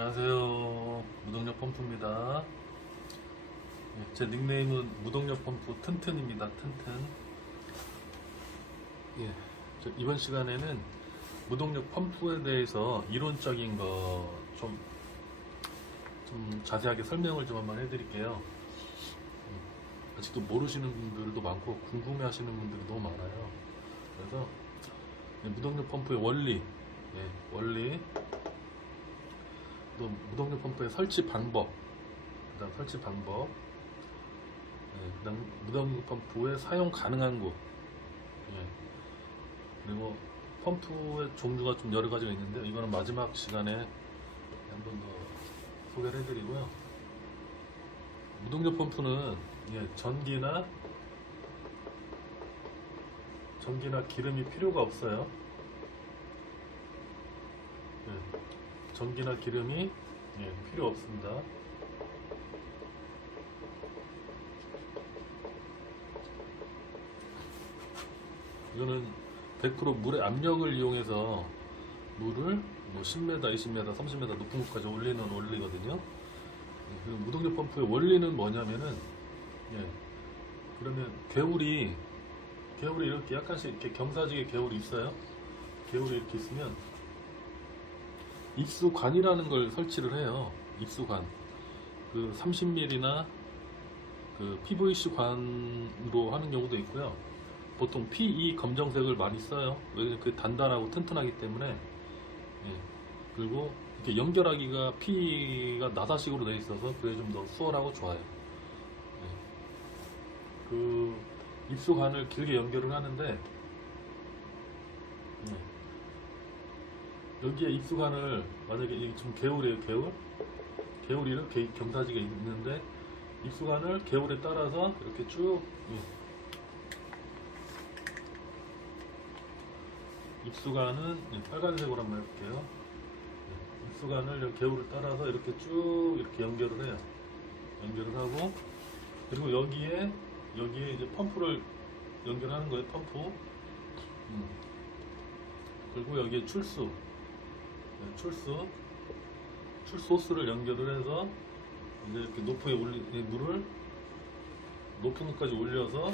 안녕하세요. 무동력 펌프입니다. 제 닉네임은 무동력 펌프 튼튼입니다. 튼튼. 이번 시간에는 무동력 펌프에 대해서 이론적인 거 좀 자세하게 설명을 좀 한번 해드릴게요. 아직도 모르시는 분들도 많고 궁금해 하시는 분들이 너무 많아요. 그래서 무동력 펌프의 원리, 또 무동력 펌프의 설치 방법, 그다음 설치 방법, 그다음 무동력 펌프의 사용 가능한 곳, 그리고 펌프의 종류가 좀 여러 가지가 있는데 이거는 마지막 시간에 한 번 더 소개를 해드리고요. 무동력 펌프는 전기나 기름이 필요가 없어요. 전기나 기름이 필요 없습니다. 이거는 100% 물의 압력을 이용해서 물을 10m, 20m, 30m 높은 곳까지 올리는 원리거든요. 그리고 무동력 펌프의 원리는 뭐냐면은, 그러면 개울이 이렇게 약간씩 이렇게 경사지게 개울이 있어요. 개울이 이렇게 있으면 입수관이라는 걸 설치를 해요. 입수관. 그 30mm나 그 PVC 관으로 하는 경우도 있고요. 보통 PE 검정색을 많이 써요. 왜냐면 그게 단단하고 튼튼하기 때문에. 그리고 이렇게 연결하기가 PE가 나사식으로 되어 있어서 그게 좀 더 수월하고 좋아요. 그 입수관을 길게 연결을 하는데, 여기에 입수관을 만약에 이게 지금 개울이에요. 개울이 이렇게 경사지게 있는데 입수관을 개울에 따라서 이렇게 쭉, 입수관은 빨간색으로 한번 해볼게요. 입수관을 개울을 따라서 이렇게 쭉 이렇게 연결을 해요. 연결을 하고, 그리고 여기에 이제 펌프를 연결하는 거예요. 펌프. 그리고 여기에 출수 호스를 연결을 해서 이제 이렇게 물을 높은 곳까지 올려서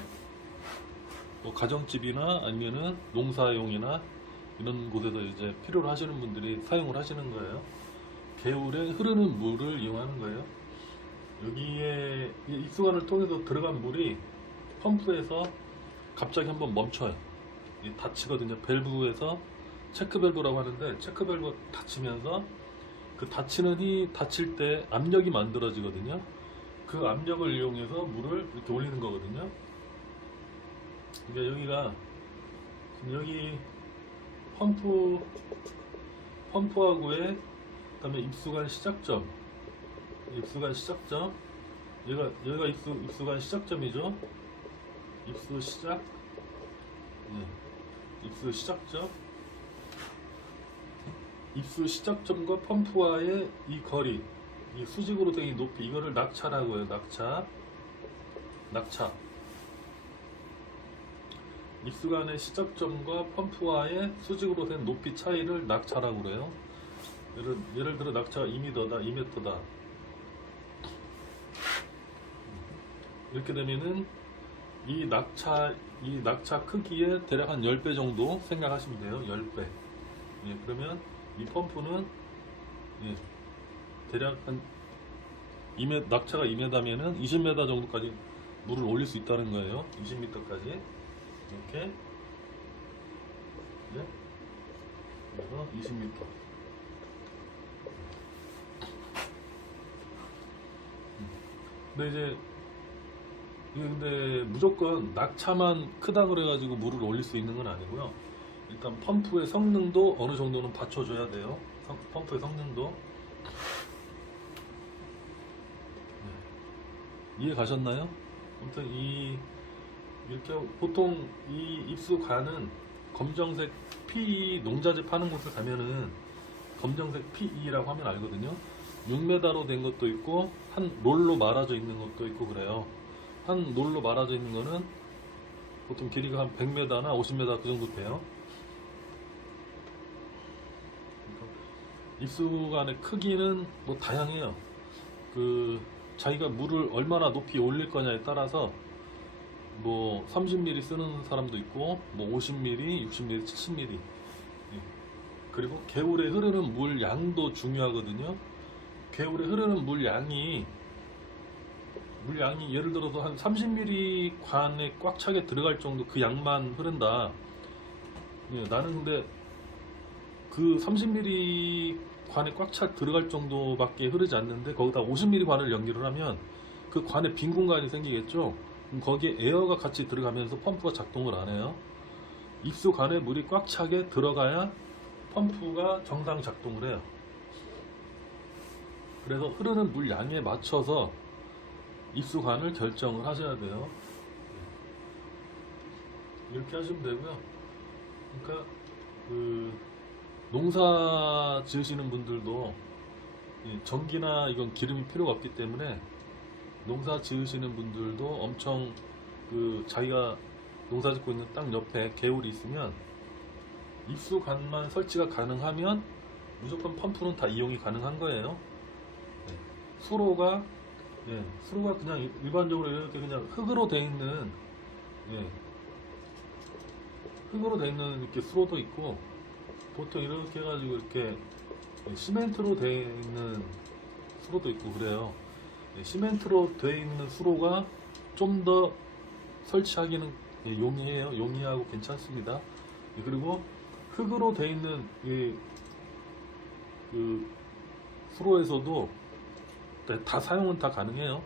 뭐 가정집이나 아니면은 농사용이나 이런 곳에서 이제 필요로 하시는 분들이 사용을 하시는 거예요. 개울에 흐르는 물을 이용하는 거예요. 여기에 입수관을 통해서 들어간 물이 펌프에서 갑자기 한번 멈춰요. 닫히거든요. 밸브에서 체크 밸브라고 하는데, 체크 밸브 닫히면서 그 닫힐 때 압력이 만들어지거든요. 그 압력을 이용해서 물을 이렇게 올리는 거거든요. 그러니까 여기 펌프하고의 그다음에 입수관 시작점, 얘가 입수관 시작점이죠. 입수 시작점. 입수 시작점과 펌프와의 이 거리, 이 수직으로 된 이 높이, 이거를 낙차라고 해요. 낙차. 입수관의 시작점과 펌프와의 수직으로 된 높이 차이를 낙차라고 그래요. 예를 들어 낙차가 2m다, 2m다. 이렇게 되면은 이 낙차 크기의 대략 한 10배 정도 생각하시면 돼요. 10배. 그러면 이 펌프는 대략 한 2m, 낙차가 2m면은 20m 정도까지 물을 올릴 수 있다는 거예요. 20m까지. 이렇게. 그래서 20m. 근데 무조건 낙차만 크다 그래가지고 물을 올릴 수 있는 건 아니고요. 일단 펌프의 성능도 어느 정도는 받쳐줘야 돼요. 펌프의 성능도. 이해 가셨나요? 아무튼 이렇게 보통 이 입수관은 검정색 PE 농자재 파는 곳에 가면은 검정색 PE라고 하면 알거든요. 6m로 된 것도 있고 한 롤로 말아져 있는 것도 있고 그래요. 한 롤로 말아져 있는 거는 보통 길이가 한 100m나 50m 그 정도 돼요. 입수관의 크기는 뭐 다양해요. 그 자기가 물을 얼마나 높이 올릴 거냐에 따라서 뭐 30mm 쓰는 사람도 있고 뭐 50mm, 60mm, 70mm. 예. 그리고 개울에 흐르는 물 양도 중요하거든요. 개울에 흐르는 물 양이 예를 들어서 한 30mm 관에 꽉 차게 들어갈 정도 그 양만 흐른다. 예, 나는 근데 그 30mm 관에 꽉 차 들어갈 정도밖에 흐르지 않는데 거기다 50mm 관을 연결을 하면 그 관에 빈 공간이 생기겠죠. 그럼 거기에 에어가 같이 들어가면서 펌프가 작동을 안 해요. 입수관에 물이 꽉 차게 들어가야 펌프가 정상 작동을 해요. 그래서 흐르는 물 양에 맞춰서 입수관을 결정을 하셔야 돼요. 이렇게 하시면 되고요. 그러니까 그 농사 지으시는 분들도 전기나 이건 기름이 필요가 없기 때문에 농사 지으시는 분들도 엄청 그 자기가 농사 짓고 있는 땅 옆에 개울이 있으면 입수관만 설치가 가능하면 무조건 펌프는 다 이용이 가능한 거예요. 수로가 수로가 그냥 일반적으로 이렇게 그냥 흙으로 돼 있는 흙으로 돼 있는 이렇게 수로도 있고 보통 이렇게 해가지고 이렇게 시멘트로 돼 있는 수로도 있고 그래요. 시멘트로 돼 있는 수로가 좀 더 설치하기는 용이해요. 용이하고 괜찮습니다. 그리고 흙으로 돼 있는 그 수로에서도 다 사용은 다 가능해요.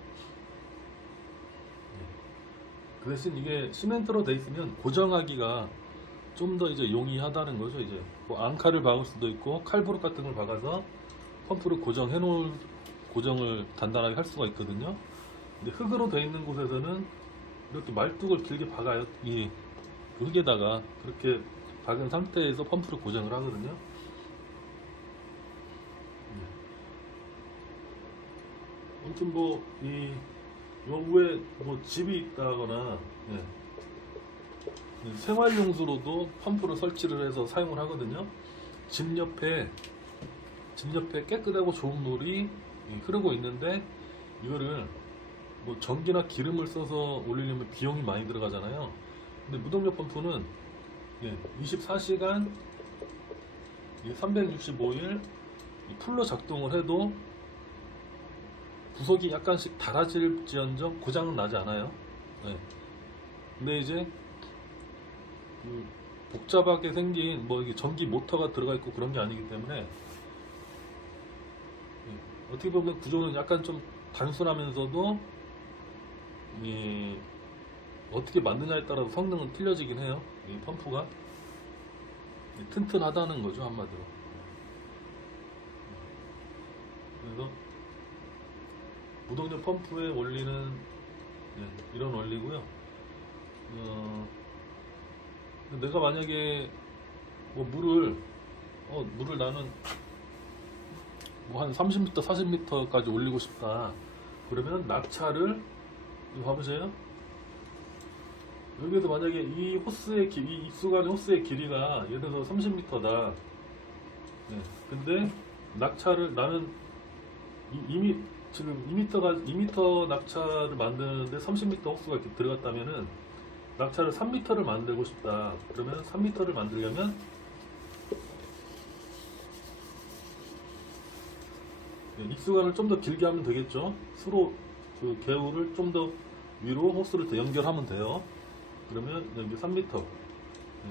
그 대신 이게 시멘트로 돼 있으면 고정하기가 좀 더 이제 용이하다는 거죠. 이제 뭐 앙카를 박을 수도 있고 칼부룩 같은 걸 박아서 펌프를 고정을 단단하게 할 수가 있거든요. 근데 흙으로 돼 있는 곳에서는 이렇게 말뚝을 길게 박아요. 이 흙에다가 그렇게 박은 상태에서 펌프를 고정을 하거든요. 아무튼 뭐 요 위에 뭐 집이 있다거나 생활용수로도 펌프를 설치를 해서 사용을 하거든요. 집 옆에 깨끗하고 좋은 물이 흐르고 있는데 이거를 뭐 전기나 기름을 써서 올리려면 비용이 많이 들어가잖아요. 근데 무동력 펌프는 24시간 365일 풀로 작동을 해도 부속이 약간씩 닳아질지언정 고장은 나지 않아요. 근데 이제 복잡하게 생긴 뭐 이게 전기 모터가 들어가 있고 그런 게 아니기 때문에 어떻게 보면 구조는 약간 좀 단순하면서도 어떻게 만드냐에 따라서 성능은 틀려지긴 해요. 이 펌프가 튼튼하다는 거죠, 한마디로. 그래서 무동력 펌프의 원리는 이런 원리고요. 내가 만약에 뭐 물을 나는 뭐 한 30m, 40m까지 올리고 싶다. 그러면 낙차를 봐보세요. 여기에도 만약에 이 입수관의 호스의 길이가 예를 들어서 30m다. 근데 낙차를 나는 지금 2m 낙차를 만드는데 30m 호스가 이렇게 들어갔다면은 낙차를 3m를 만들고 싶다. 그러면 3m를 만들려면 입수관을 좀 더 길게 하면 되겠죠. 수로 그 개울을 좀 더 위로 호스를 더 연결하면 돼요. 그러면 여기 3m.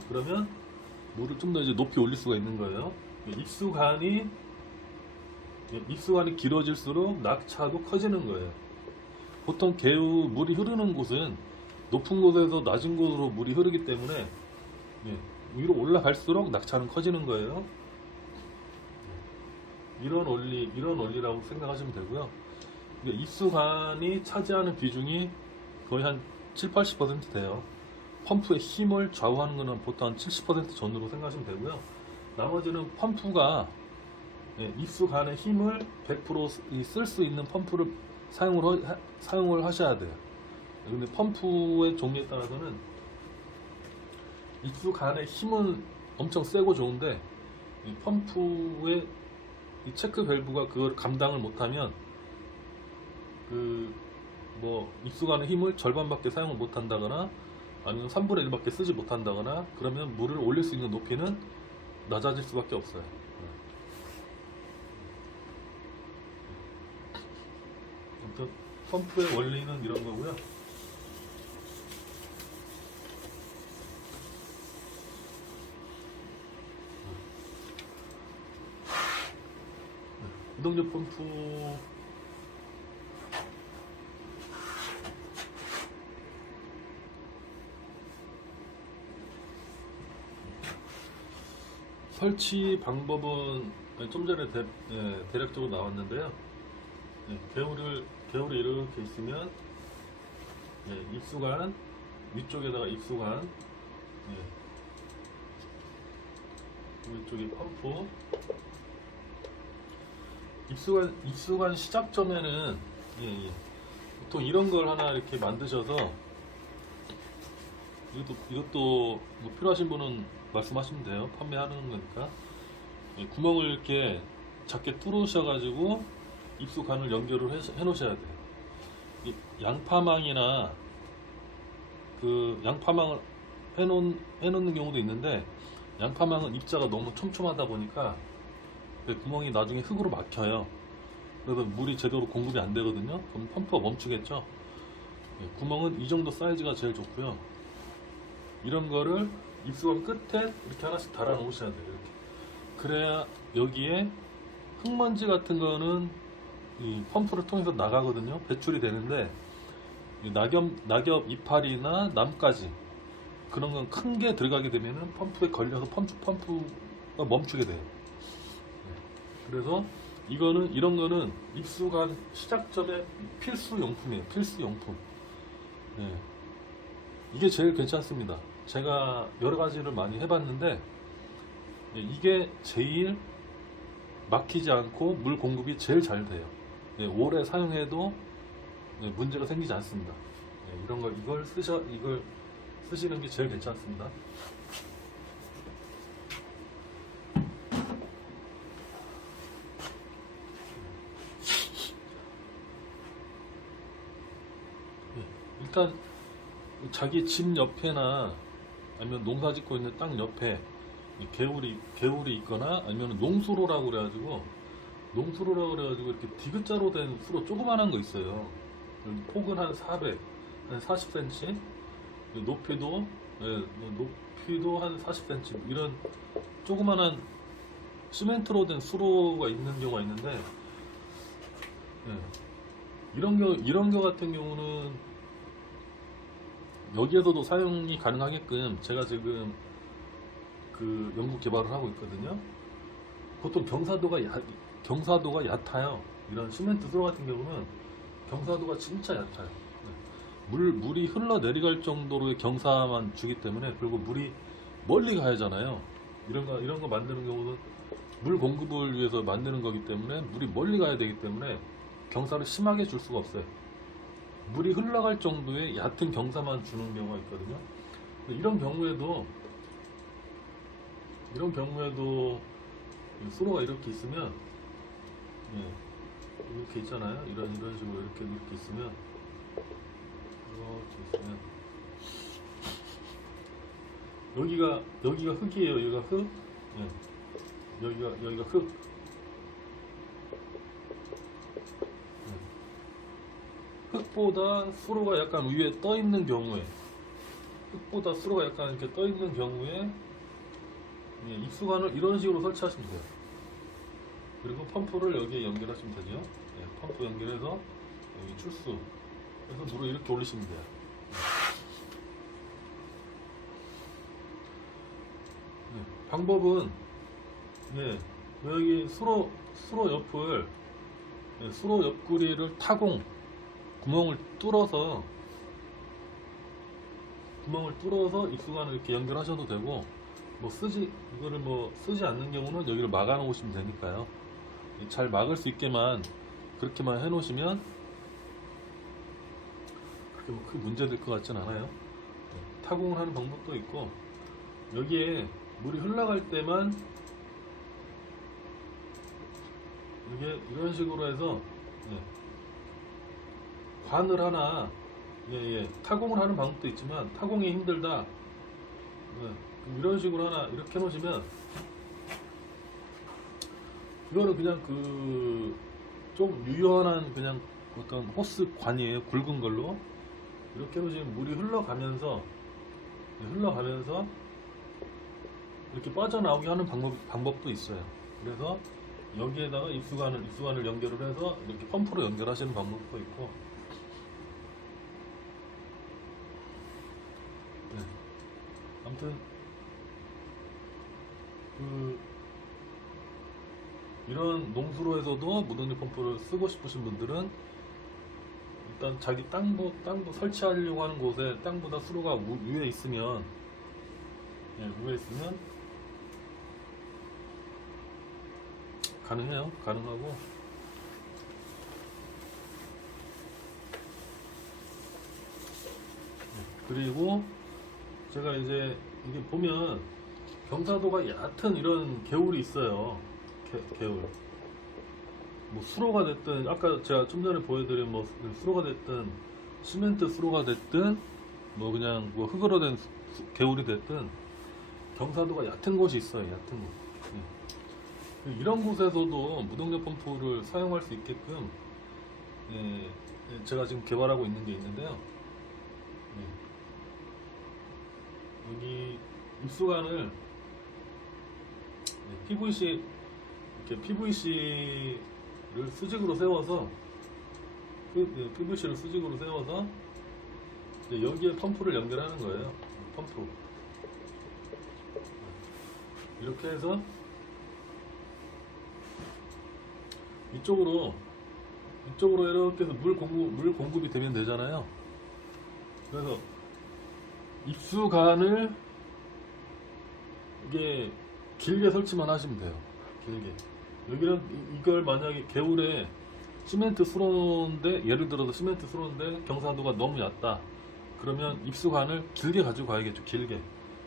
그러면 물을 좀 더 이제 높이 올릴 수가 있는 거예요. 입수관이 길어질수록 낙차도 커지는 거예요. 보통 물이 흐르는 곳은 높은 곳에서 낮은 곳으로 물이 흐르기 때문에 위로 올라갈수록 낙차는 커지는 거예요. 이런 원리라고 생각하시면 되고요. 입수관이 차지하는 비중이 거의 한 7-80% 돼요. 펌프의 힘을 좌우하는 것은 보통 한 70% 전후로 생각하시면 되고요. 나머지는 펌프가 입수관의 힘을 100% 쓸 수 있는 펌프를 사용을 하셔야 돼요. 근데 펌프의 종류에 따라서는 입수관의 힘은 엄청 세고 좋은데 이 펌프의 이 체크 밸브가 그걸 감당을 못하면 그 뭐 입수가는 힘을 절반밖에 사용을 못한다거나 아니면 3분의 1밖에 쓰지 못한다거나 그러면 물을 올릴 수 있는 높이는 낮아질 수밖에 없어요. 아무튼 펌프의 원리는 이런 거고요. 이동력 펌프 설치 방법은 좀 전에 대략적으로 나왔는데요. 개울이 이렇게 있으면 입수관 위쪽에다가 입수관, 위쪽에 펌프. 입수관 시작점에는 보통 이런 걸 하나 이렇게 만드셔서 이것도 뭐 필요하신 분은 말씀하시면 돼요. 판매하는 거니까. 구멍을 이렇게 작게 뚫으셔가지고 입수관을 연결을 해 놓으셔야 돼요. 이 양파망이나 그 양파망을 해놓는 경우도 있는데 양파망은 입자가 너무 촘촘하다 보니까 구멍이 나중에 흙으로 막혀요. 그래서 물이 제대로 공급이 안 되거든요. 그럼 펌프가 멈추겠죠. 구멍은 이 정도 사이즈가 제일 좋고요. 이런 거를 입수관 끝에 이렇게 하나씩 달아 놓으셔야 돼요. 이렇게. 그래야 여기에 흙먼지 같은 거는 이 펌프를 통해서 나가거든요. 배출이 되는데 낙엽 이파리나 나뭇가지 그런 건 큰 게 들어가게 되면은 펌프에 걸려서 펌프가 멈추게 돼요. 그래서 이런 거는 입수관 시작점의 필수 용품이에요. 필수 용품. 이게 제일 괜찮습니다. 제가 여러 가지를 많이 해봤는데 이게 제일 막히지 않고 물 공급이 제일 잘 돼요. 오래 사용해도 문제가 생기지 않습니다. 이걸 쓰시는 게 제일 괜찮습니다. 일단 자기 집 옆에나 아니면 농사 짓고 있는 땅 옆에 개울이 있거나 아니면 농수로라고 그래가지고 이렇게 디귿자로 된 수로 조그만한 거 있어요. 폭은 한 400, 한 40cm, 높이도 한 40cm 이런 조그만한 시멘트로 된 수로가 있는 경우가 있는데 이런 거 같은 경우는 여기에서도 사용이 가능하게끔 제가 지금 그 연구 개발을 하고 있거든요. 보통 경사도가 얕아요. 이런 시멘트 수로 같은 경우는 경사도가 진짜 얕아요. 물이 흘러 내려갈 정도로의 경사만 주기 때문에, 그리고 물이 멀리 가야 하잖아요. 이런 거 만드는 경우는 물 공급을 위해서 만드는 거기 때문에 물이 멀리 가야 되기 때문에 경사를 심하게 줄 수가 없어요. 물이 흘러갈 정도의 얕은 경사만 주는 경우가 있거든요. 이런 경우에도 수로가 이렇게 있으면 이렇게 있잖아요. 이런 식으로 이렇게 있으면 여기가 흙이에요. 여기가 흙. 여기가 흙. 흙보다 수로가 약간 위에 떠 있는 경우에, 입수관을 이런 식으로 설치하시면 돼요. 그리고 펌프를 여기에 연결하시면 되죠. 펌프 연결해서 여기 출수 해서 물을 이렇게 올리시면 돼요. 방법은 여기 수로 옆구리를 구멍을 뚫어서 입수관을 이렇게 연결하셔도 되고, 이거를 쓰지 않는 경우는 여기를 막아 놓으시면 되니까요. 잘 막을 수 있게만 그렇게만 해 놓으시면 그렇게 크게 문제될 것 같진 않아요. 타공을 하는 방법도 있고, 여기에 물이 흘러갈 때만 이게 이런 식으로 해서 예, 관을 하나 타공을 하는 방법도 있지만 타공이 힘들다 이런 식으로 하나 이렇게 해 놓으시면 이거는 그냥 그 좀 유연한 그냥 어떤 호스 관이에요. 굵은 걸로 이렇게 해놓으시면 물이 흘러가면서 이렇게 빠져나오게 하는 방법도 있어요. 그래서 여기에다가 입수관을 연결을 해서 이렇게 펌프로 연결하시는 방법도 있고 네. 아무튼 이런 농수로에서도 무동력 펌프를 쓰고 싶으신 분들은 일단 자기 땅도 설치하려고 하는 곳에 땅보다 수로가 위에 있으면 가능해요. 가능하고 그리고 제가 이제 이게 보면 경사도가 얕은 이런 개울이 있어요. 개울. 뭐 수로가 됐든 아까 제가 좀 전에 보여드린 뭐 수로가 됐든 시멘트 수로가 됐든 뭐 그냥 뭐 흙으로 된 개울이 됐든 경사도가 얕은 곳이 있어요. 얕은 곳. 이런 곳에서도 무동력 펌프를 사용할 수 있게끔 제가 지금 개발하고 있는 게 있는데요. 여기 입수관을 PVC를 수직으로 세워서 여기에 펌프를 연결하는 거예요. 펌프 이렇게 해서 이쪽으로 이렇게 해서 물 공급이 되면 되잖아요. 그래서 입수관을 이게 길게 설치만 하시면 돼요. 길게. 여기는 이걸 만약에 개울에 시멘트 수로인데 예를 들어서 시멘트 수로인데 경사도가 너무 얕다. 그러면 입수관을 길게 가지고 가야겠죠. 길게.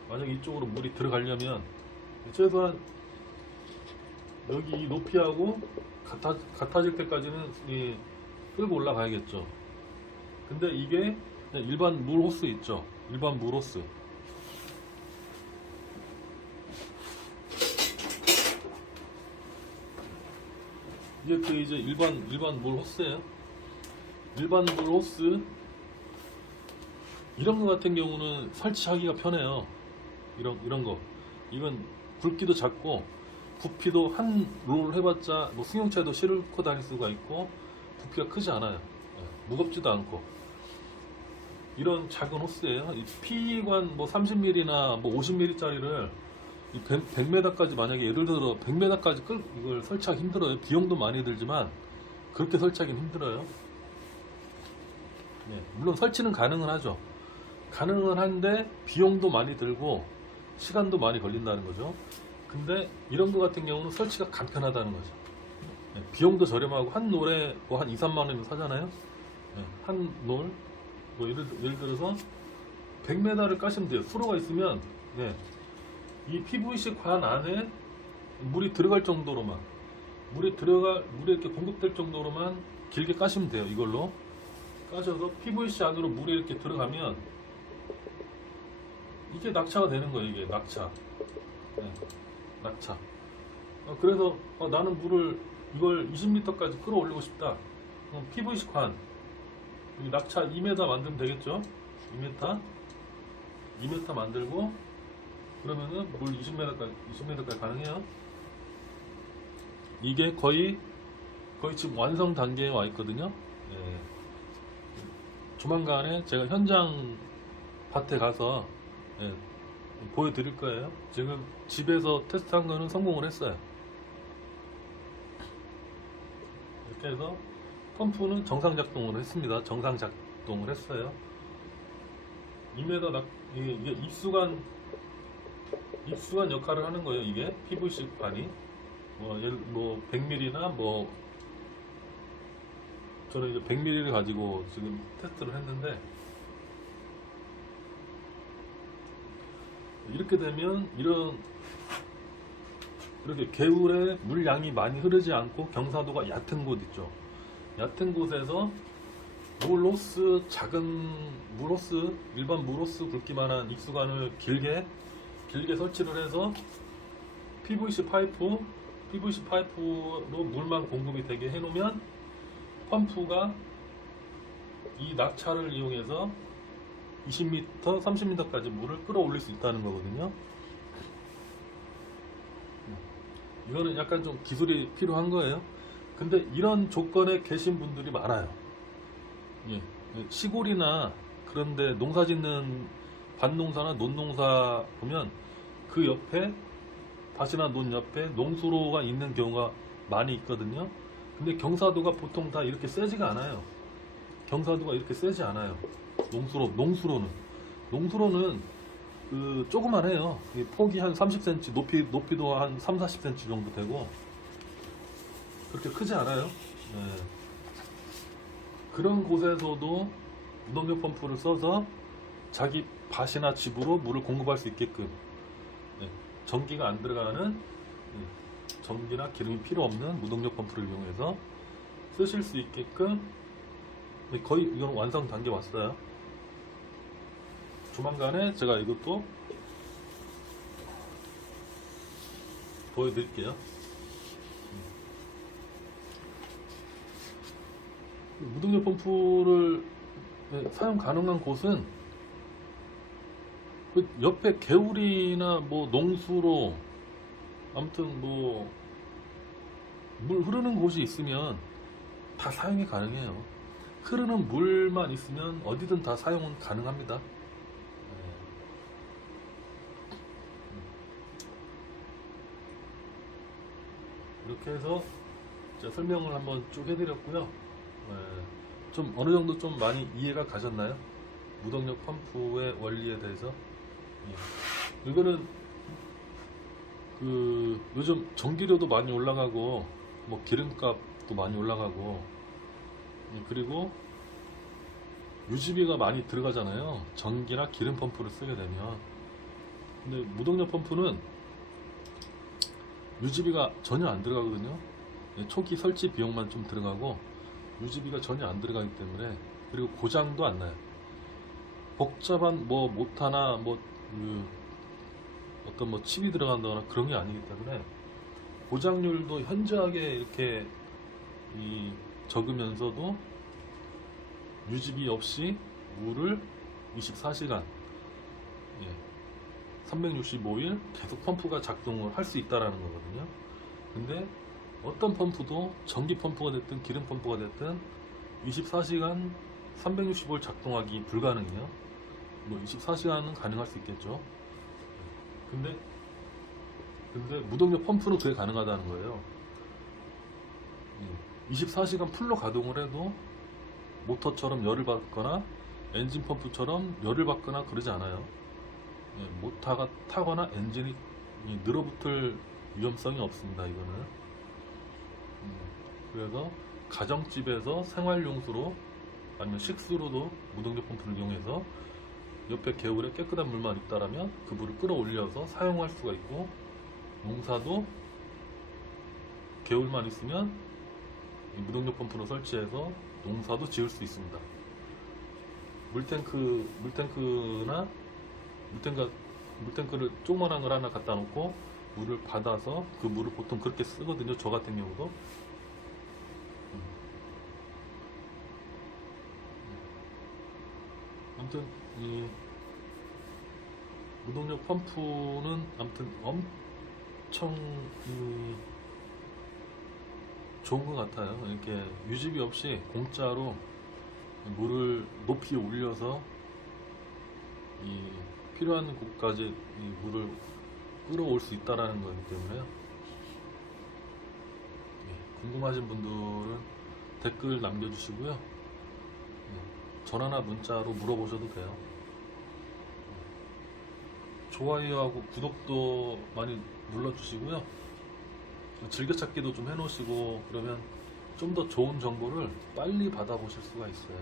만약에 이쪽으로 물이 들어가려면 최소한 여기 이 높이하고 같아질 때까지는 끌고 올라가야겠죠. 근데 이게 일반 물 호스 있죠. 일반 물 호스. 이게 이제 일반 물 호스예요. 일반 물 호스 이런 거 같은 경우는 설치하기가 편해요. 이런 거. 이건 굵기도 작고 부피도 한 롤 해봤자 뭐 승용차에도 실고 다닐 수가 있고 부피가 크지 않아요. 무겁지도 않고 이런 작은 호스예요. 이 PE관 뭐 30mm나 뭐 50mm짜리를 100m까지 만약에 예를 들어 100m까지 이걸 설치하기 힘들어요. 비용도 많이 들지만 그렇게 설치하기는 힘들어요. 물론 설치는 가능은 하죠. 가능은 한데 비용도 많이 들고 시간도 많이 걸린다는 거죠. 근데 이런 거 같은 경우는 설치가 간편하다는 거죠. 비용도 저렴하고 한 롤에 뭐 한 2, 3만 원이면 사잖아요. 한 롤, 뭐 예를 들어서 100m를 까시면 돼요. 수로가 있으면 이 PVC 관 안에 물이 들어갈 정도로만 물이 이렇게 공급될 정도로만 길게 까시면 돼요. 이걸로 까셔서 PVC 안으로 물이 이렇게 들어가면 이게 낙차가 되는 거예요. 이게 낙차. 낙차. 그래서 나는 물을 이걸 20m까지 끌어올리고 싶다. 그럼 PVC 관 낙차 2m 만들면 되겠죠. 2m 만들고 그러면은 물 20m까지 가능해요. 이게 거의 지금 완성 단계에 와 있거든요. 조만간에 제가 현장 밭에 가서 보여드릴 거예요. 지금 집에서 테스트한 거는 성공을 했어요. 이렇게 해서 펌프는 정상 작동을 했습니다. 정상 작동을 했어요. 2m 이게 입수관 역할을 하는 거예요. 이게 PVC 관이 뭐 100mm나 뭐 저는 이제 100mm를 가지고 지금 테스트를 했는데 이렇게 되면 이렇게 개울에 물량이 많이 흐르지 않고 경사도가 얕은 곳 있죠. 얕은 곳에서 작은 물호스, 일반 물호스 굵기만한 익수관을 길게 설치를 해서 PVC 파이프로 물만 공급이 되게 해놓으면 펌프가 이 낙차를 이용해서 20m, 30m까지 물을 끌어올릴 수 있다는 거거든요. 이거는 약간 좀 기술이 필요한 거예요. 근데 이런 조건에 계신 분들이 많아요. 예, 시골이나 그런데 농사 짓는 밭농사나 논농사 보면 그 옆에 밭이나 논 옆에 농수로가 있는 경우가 많이 있거든요. 근데 경사도가 보통 다 이렇게 세지가 않아요. 경사도가 이렇게 세지 않아요. 농수로는 그 조그만해요. 폭이 한 30cm, 높이도 한 3, 40cm 정도 되고 그렇게 크지 않아요. 네. 그런 곳에서도 무동력 펌프를 써서 자기 밭이나 집으로 물을 공급할 수 있게끔, 네. 전기가 안 들어가는, 전기나 기름이 필요 없는 무동력 펌프를 이용해서 쓰실 수 있게끔, 거의 이건 완성 단계 왔어요. 조만간에 제가 이것도 보여드릴게요. 무동력 펌프를 사용 가능한 곳은 그 옆에 개울이나 뭐 농수로, 아무튼 뭐 물 흐르는 곳이 있으면 다 사용이 가능해요. 흐르는 물만 있으면 어디든 다 사용은 가능합니다. 이렇게 해서 제가 설명을 한번 쭉 해드렸고요. 좀 어느 정도 좀 많이 이해가 가셨나요? 무동력 펌프의 원리에 대해서. 이거는 그 요즘 전기료도 많이 올라가고 뭐 기름값도 많이 올라가고, 그리고 유지비가 많이 들어가잖아요. 전기나 기름 펌프를 쓰게 되면. 근데 무동력 펌프는 유지비가 전혀 안 들어가거든요. 초기 설치 비용만 좀 들어가고 유지비가 전혀 안 들어가기 때문에, 그리고 고장도 안 나요. 복잡한 뭐 모터나 뭐 어떤 뭐 칩이 들어간다거나 그런 게 아니기 때문에 고장률도 현저하게 이렇게 적으면서도 유지비 없이 물을 24시간 365일 계속 펌프가 작동을 할 수 있다라는 거거든요. 근데 어떤 펌프도 전기 펌프가 됐든 기름 펌프가 됐든 24시간 365일 작동하기 불가능해요. 뭐 24시간은 가능할 수 있겠죠. 근데 무동력 펌프는 그게 가능하다는 거예요. 24시간 풀로 가동을 해도 모터처럼 열을 받거나 엔진 펌프처럼 열을 받거나 그러지 않아요. 모터가 타거나 엔진이 늘어붙을 위험성이 없습니다. 이거는. 그래서 가정집에서 생활용수로 아니면 식수로도 무동력 펌프를 이용해서 옆에 개울에 깨끗한 물만 있다라면 그 물을 끌어올려서 사용할 수가 있고, 농사도 개울만 있으면 이 무동력 펌프로 설치해서 농사도 지을 수 있습니다. 물탱크를 조그만한 걸 하나 갖다 놓고 물을 받아서 그 물을 보통 그렇게 쓰거든요. 저 같은 경우도. 아무튼 이 무동력 펌프는 아무튼 엄청 좋은 것 같아요. 이렇게 유지비 없이 공짜로 물을 높이 올려서 필요한 곳까지 물을 끌어올 수 있다라는 거기 때문에요. 궁금하신 분들은 댓글 남겨주시고요. 전화나 문자로 물어보셔도 돼요. 좋아요하고 구독도 많이 눌러주시고요. 즐겨찾기도 좀 해놓으시고, 그러면 좀 더 좋은 정보를 빨리 받아보실 수가 있어요.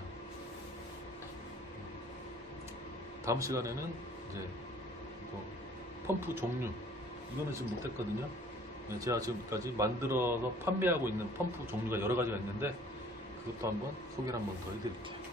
다음 시간에는 이제 펌프 종류, 이거는 지금 못했거든요. 제가 지금까지 만들어서 판매하고 있는 펌프 종류가 여러 가지가 있는데 그것도 한번 소개를 한번 더 해드릴게요.